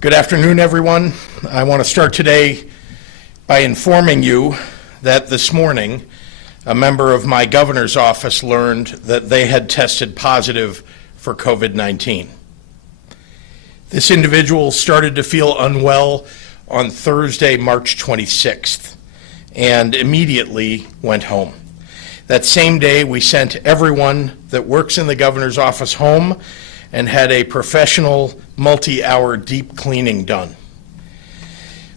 Good afternoon, everyone. I want to start today by informing you that this morning a member of my governor's office learned that they had tested positive for COVID-19. This individual started to feel unwell on Thursday, March 26th, and immediately went home. That same day, we sent everyone that works in the governor's office home and had a professional multi-hour deep cleaning done.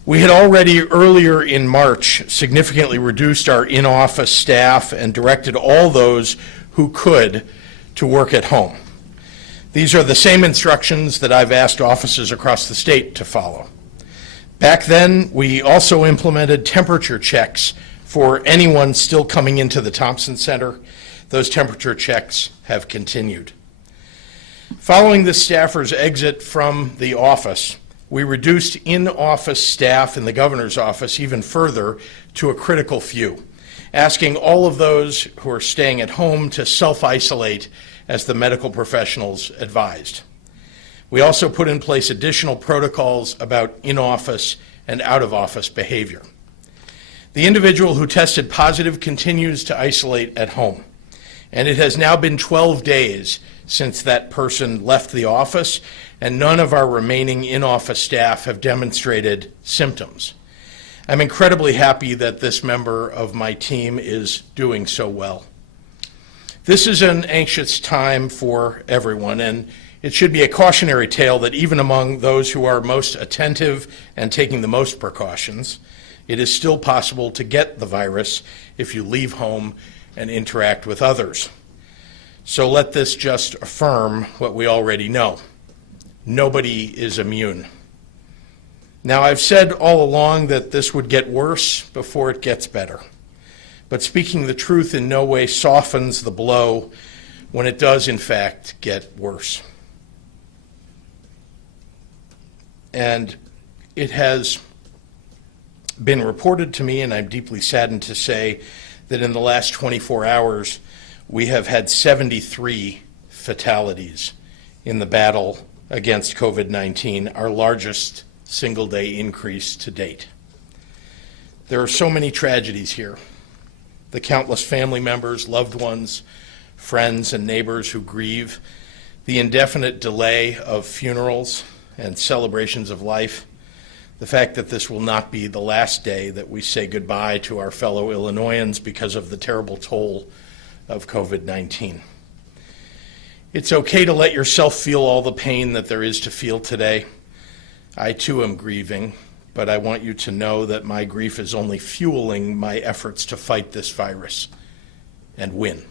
We had already earlier in March significantly reduced our in-office staff and directed all those who could to work at home. These are the same instructions that I've asked offices across the state to follow. Back then, we also implemented temperature checks for anyone still coming into the Thompson Center. Those temperature checks have continued. Following the staffer's exit from the office, we reduced in-office staff in the governor's office even further to a critical few, asking all of those who are staying at home to self-isolate as the medical professionals advised. We also put in place additional protocols about in-office and out-of-office behavior. The individual who tested positive continues to isolate at home, and it has now been 12 days since that person left the office, and none of our remaining in-office staff have demonstrated symptoms. I'm incredibly happy that this member of my team is doing so well. This is an anxious time for everyone, and it should be a cautionary tale that even among those who are most attentive and taking the most precautions, it is still possible to get the virus if you leave home and interact with others. So let this just affirm what we already know. Nobody is immune. Now, I've said all along that this would get worse before it gets better. But speaking the truth in no way softens the blow when it does, in fact, get worse. And it has been reported to me, and I'm deeply saddened to say, that in the last 24 hours, we have had 73 fatalities in the battle against COVID-19, our largest single-day increase to date. There are so many tragedies here. The countless family members, loved ones, friends, and neighbors who grieve, the indefinite delay of funerals and celebrations of life, the fact that this will not be the last day that we say goodbye to our fellow Illinoisans because of the terrible toll of COVID-19. It's okay to let yourself feel all the pain that there is to feel today. I too am grieving, but I want you to know that my grief is only fueling my efforts to fight this virus and win.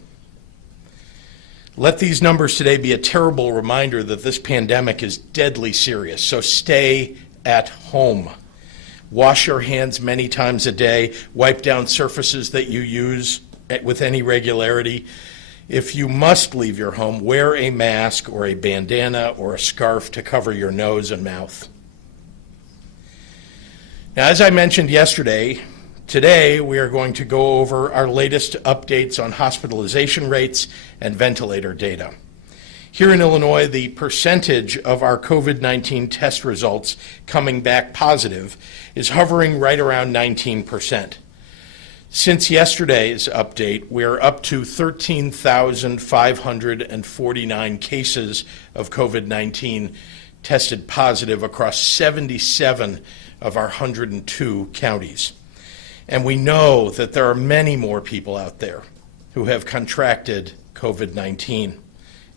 Let these numbers today be a terrible reminder that this pandemic is deadly serious, so stay at home. Wash your hands many times a day. Wipe down surfaces that you use with any regularity. If you must leave your home, wear a mask or a bandana or a scarf to cover your nose and mouth. Now, as I mentioned yesterday, today we are going to go over our latest updates on hospitalization rates and ventilator data. Here in Illinois, the percentage of our COVID-19 test results coming back positive is hovering right around 19%. Since yesterday's update, we're up to 13,549 cases of COVID-19 tested positive across 77 of our 102 counties. And we know that there are many more people out there who have contracted COVID-19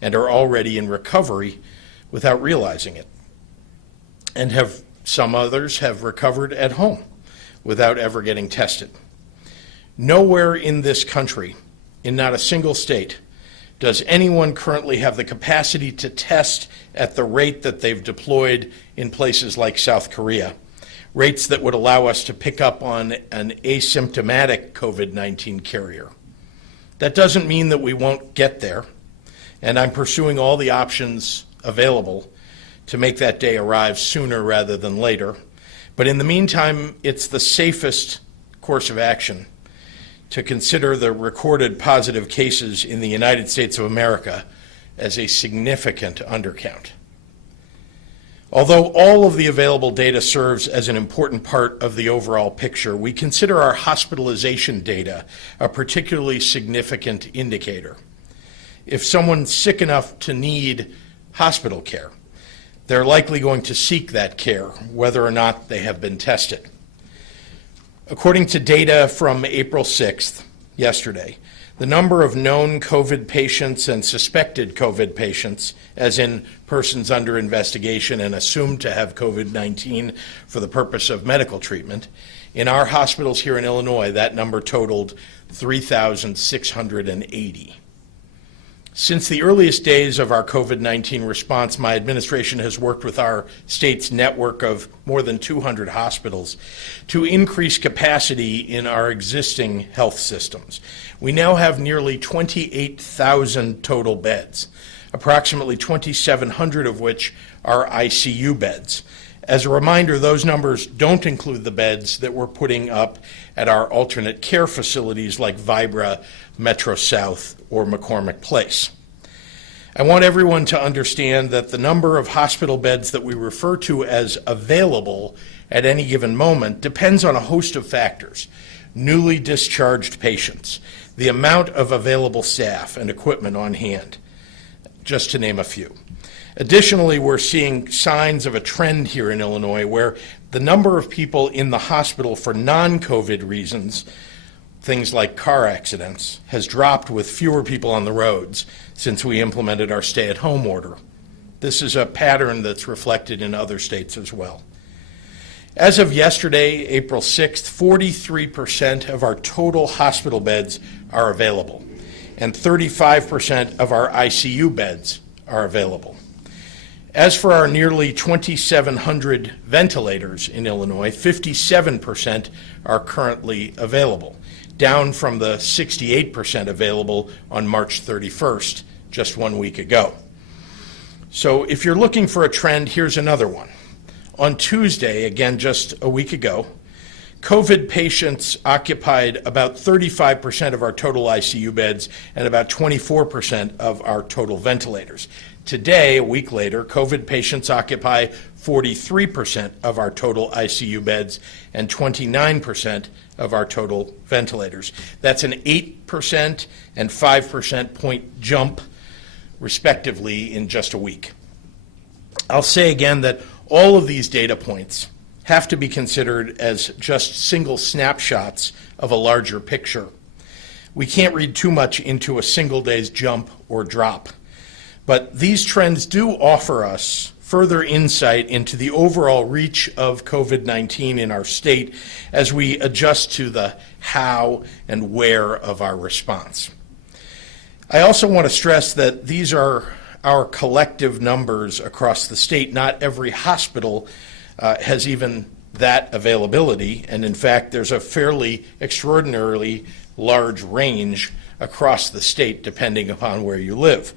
and are already in recovery without realizing it. And some others have recovered at home without ever getting tested. Nowhere in this country, in not a single state, does anyone currently have the capacity to test at the rate that they've deployed in places like South Korea, rates that would allow us to pick up on an asymptomatic COVID-19 carrier. That doesn't mean that we won't get there, and I'm pursuing all the options available to make that day arrive sooner rather than later. But in the meantime, it's the safest course of action to consider the recorded positive cases in the United States of America as a significant undercount. Although all of the available data serves as an important part of the overall picture, we consider our hospitalization data a particularly significant indicator. If someone's sick enough to need hospital care, they're likely going to seek that care, whether or not they have been tested. According to data from April 6th, yesterday, the number of known COVID patients and suspected COVID patients, as in persons under investigation and assumed to have COVID-19 for the purpose of medical treatment, in our hospitals here in Illinois, that number totaled 3,680. Since the earliest days of our COVID-19 response, my administration has worked with our state's network of more than 200 hospitals to increase capacity in our existing health systems. We now have nearly 28,000 total beds, approximately 2,700 of which are ICU beds. As a reminder, those numbers don't include the beds that we're putting up at our alternate care facilities like Vibra, Metro South, or McCormick Place. I want everyone to understand that the number of hospital beds that we refer to as available at any given moment depends on a host of factors: newly discharged patients, the amount of available staff and equipment on hand, just to name a few. Additionally, we're seeing signs of a trend here in Illinois where the number of people in the hospital for non-COVID reasons, things like car accidents, has dropped with fewer people on the roads since we implemented our stay-at-home order. This is a pattern that's reflected in other states as well. As of yesterday, April 6th, 43% of our total hospital beds are available, and 35% of our ICU beds are available. As for our nearly 2,700 ventilators in Illinois, 57% are currently available, down from the 68% available on March 31st, just 1 week ago. So if you're looking for a trend, here's another one. On Tuesday, again just a week ago, COVID patients occupied about 35% of our total ICU beds and about 24% of our total ventilators. Today, a week later, COVID patients occupy 43% of our total ICU beds and 29% of our total ventilators. That's an 8% and 5% point jump, respectively, in just a week. I'll say again that all of these data points have to be considered as just single snapshots of a larger picture. We can't read too much into a single day's jump or drop. But these trends do offer us further insight into the overall reach of COVID-19 in our state as we adjust to the how and where of our response. I also want to stress that these are our collective numbers across the state. Not every hospital has even that availability, and in fact, there's a fairly extraordinarily large range across the state depending upon where you live.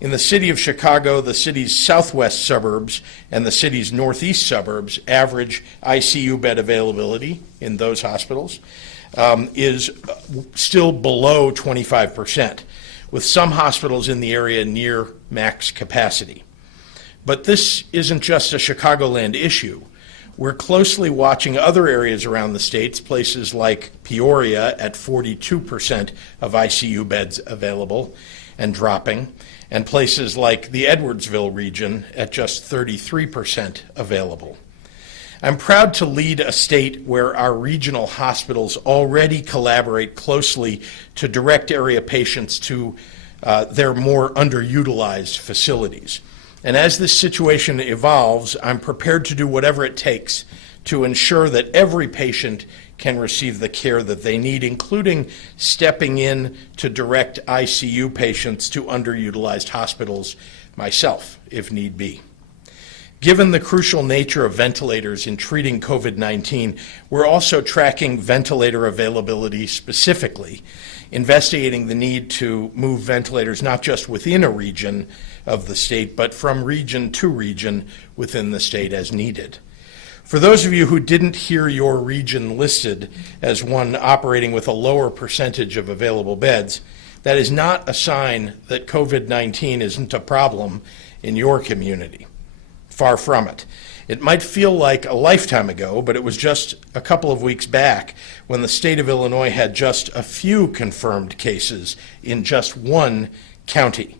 In the city of Chicago, the city's southwest suburbs and the city's northeast suburbs, average ICU bed availability in those hospitals is still below 25%, with some hospitals in the area near max capacity. But this isn't just a Chicagoland issue. We're closely watching other areas around the states, places like Peoria at 42% of ICU beds available and dropping, and places like the Edwardsville region at just 33% available. I'm proud to lead a state where our regional hospitals already collaborate closely to direct area patients to their more underutilized facilities. And as this situation evolves, I'm prepared to do whatever it takes to ensure that every patient can receive the care that they need, including stepping in to direct ICU patients to underutilized hospitals myself, if need be. Given the crucial nature of ventilators in treating COVID-19, we're also tracking ventilator availability specifically, investigating the need to move ventilators not just within a region of the state, but from region to region within the state as needed. For those of you who didn't hear your region listed as one operating with a lower percentage of available beds, that is not a sign that COVID-19 isn't a problem in your community. Far from it. It might feel like a lifetime ago, but it was just a couple of weeks back when the state of Illinois had just a few confirmed cases in just one county.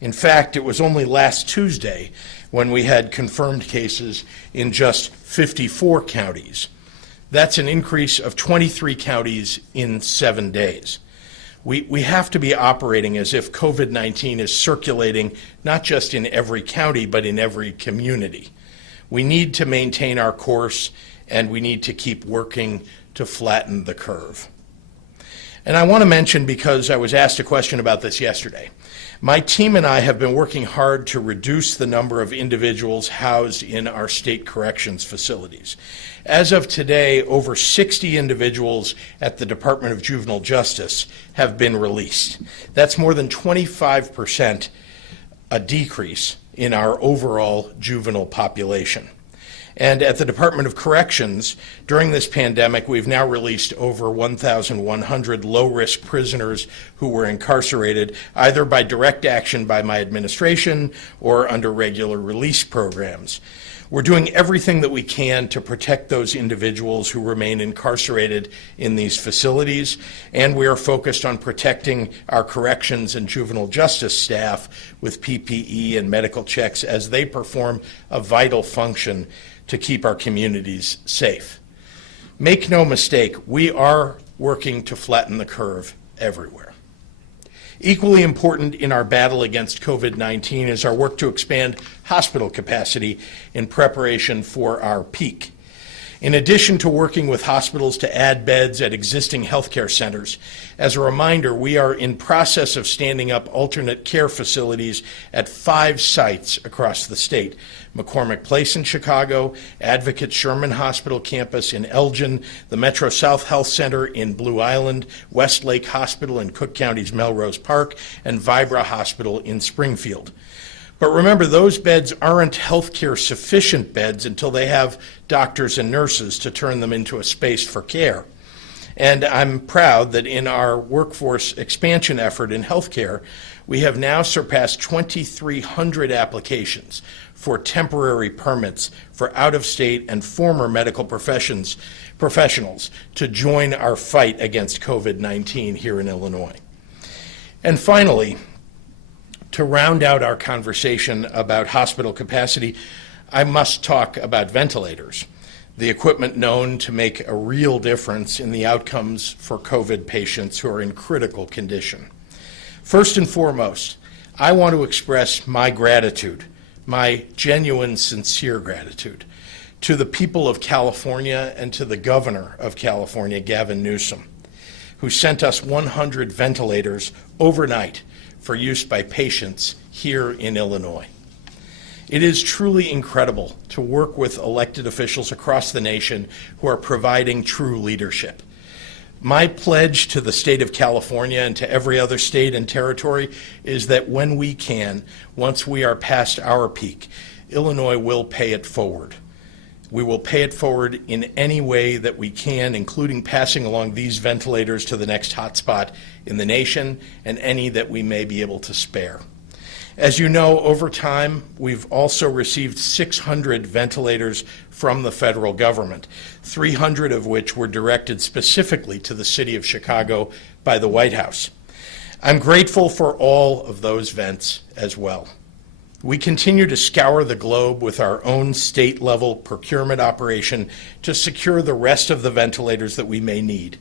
In fact, it was only last Tuesday when we had confirmed cases in just 54 counties. That's an increase of 23 counties in 7 days. We have to be operating as if COVID-19 is circulating not just in every county, but in every community. We need to maintain our course, and we need to keep working to flatten the curve. And I want to mention, because I was asked a question about this yesterday, my team and I have been working hard to reduce the number of individuals housed in our state corrections facilities. As of today, over 60 individuals at the Department of Juvenile Justice have been released. That's more than 25% a decrease in our overall juvenile population. And at the Department of Corrections, during this pandemic, we've now released over 1,100 low-risk prisoners who were incarcerated either by direct action by my administration or under regular release programs. We're doing everything that we can to protect those individuals who remain incarcerated in these facilities, and we are focused on protecting our corrections and juvenile justice staff with PPE and medical checks as they perform a vital function to keep our communities safe. Make no mistake, we are working to flatten the curve everywhere. Equally important in our battle against COVID-19 is our work to expand hospital capacity in preparation for our peak. In addition to working with hospitals to add beds at existing healthcare centers, as a reminder, we are in process of standing up alternate care facilities at 5 sites across the state: McCormick Place in Chicago, Advocate Sherman Hospital campus in Elgin, the Metro South Health Center in Blue Island, Westlake Hospital in Cook County's Melrose Park, and Vibra Hospital in Springfield. But remember, those beds aren't healthcare sufficient beds until they have doctors and nurses to turn them into a space for care. And I'm proud that in our workforce expansion effort in healthcare, we have now surpassed 2,300 applications for temporary permits for out-of-state and former medical professionals to join our fight against COVID-19 here in Illinois. And finally, to round out our conversation about hospital capacity, I must talk about ventilators, the equipment known to make a real difference in the outcomes for COVID patients who are in critical condition. First and foremost, I want to express my gratitude, my genuine, sincere gratitude, to the people of California and to the governor of California, Gavin Newsom, who sent us 100 ventilators overnight for use by patients here in Illinois. It is truly incredible to work with elected officials across the nation who are providing true leadership. My pledge to the state of California and to every other state and territory is that when we can, once we are past our peak, Illinois will pay it forward. We will pay it forward in any way that we can, including passing along these ventilators to the next hotspot in the nation and any that we may be able to spare. As you know, over time, we've also received 600 ventilators from the federal government, 300 of which were directed specifically to the city of Chicago by the White House. I'm grateful for all of those vents as well. We continue to scour the globe with our own state-level procurement operation to secure the rest of the ventilators that we may need.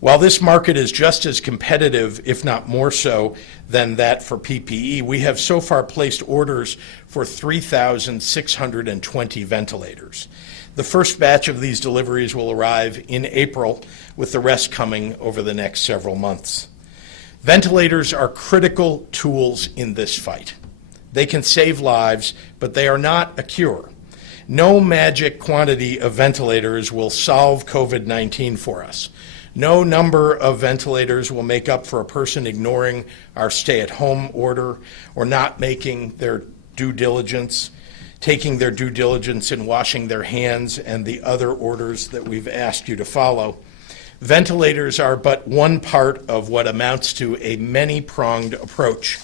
While this market is just as competitive, if not more so, than that for PPE, we have so far placed orders for 3,620 ventilators. The first batch of these deliveries will arrive in April, with the rest coming over the next several months. Ventilators are critical tools in this fight. They can save lives, but they are not a cure. No magic quantity of ventilators will solve COVID-19 for us. No number of ventilators will make up for a person ignoring our stay-at-home order or not making their due diligence, taking their due diligence in washing their hands and the other orders that we've asked you to follow. Ventilators are but one part of what amounts to a many-pronged approach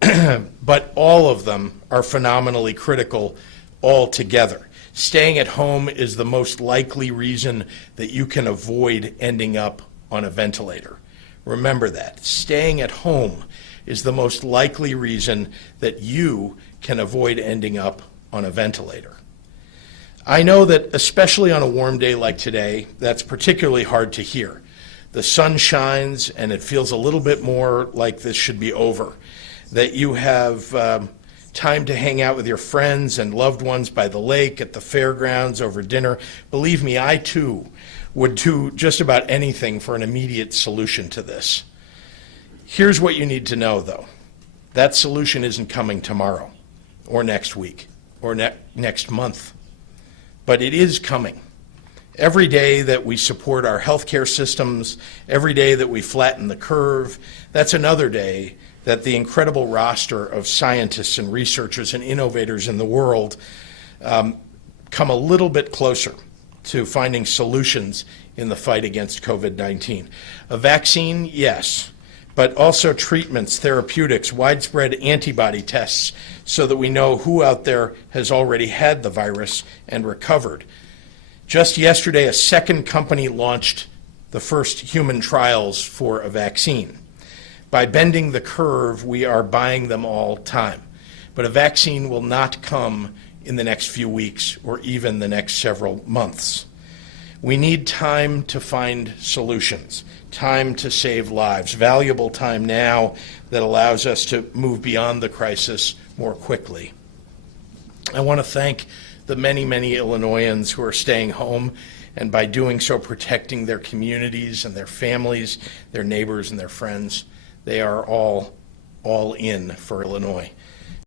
but all of them are phenomenally critical altogether. Staying at home is the most likely reason that you can avoid ending up on a ventilator. Remember that. Staying at home is the most likely reason that you can avoid ending up on a ventilator. I know that especially on a warm day like today, that's particularly hard to hear. The sun shines and it feels a little bit more like this should be over, that you have time to hang out with your friends and loved ones by the lake, at the fairgrounds, over dinner. Believe me, I too would do just about anything for an immediate solution to this. Here's what you need to know, though. That solution isn't coming tomorrow or next week or next month, but it is coming. Every day that we support our healthcare systems, every day that we flatten the curve, that's another day that the incredible roster of scientists and researchers and innovators in the world come a little bit closer to finding solutions in the fight against COVID-19. A vaccine, yes, but also treatments, therapeutics, widespread antibody tests so that we know who out there has already had the virus and recovered. Just yesterday, a second company launched the first human trials for a vaccine. By bending the curve, we are buying them all time. But a vaccine will not come in the next few weeks or even the next several months. We need time to find solutions, time to save lives, valuable time now that allows us to move beyond the crisis more quickly. I want to thank the many, many Illinoisans who are staying home and by doing so protecting their communities and their families, their neighbors and their friends. They are all in for Illinois.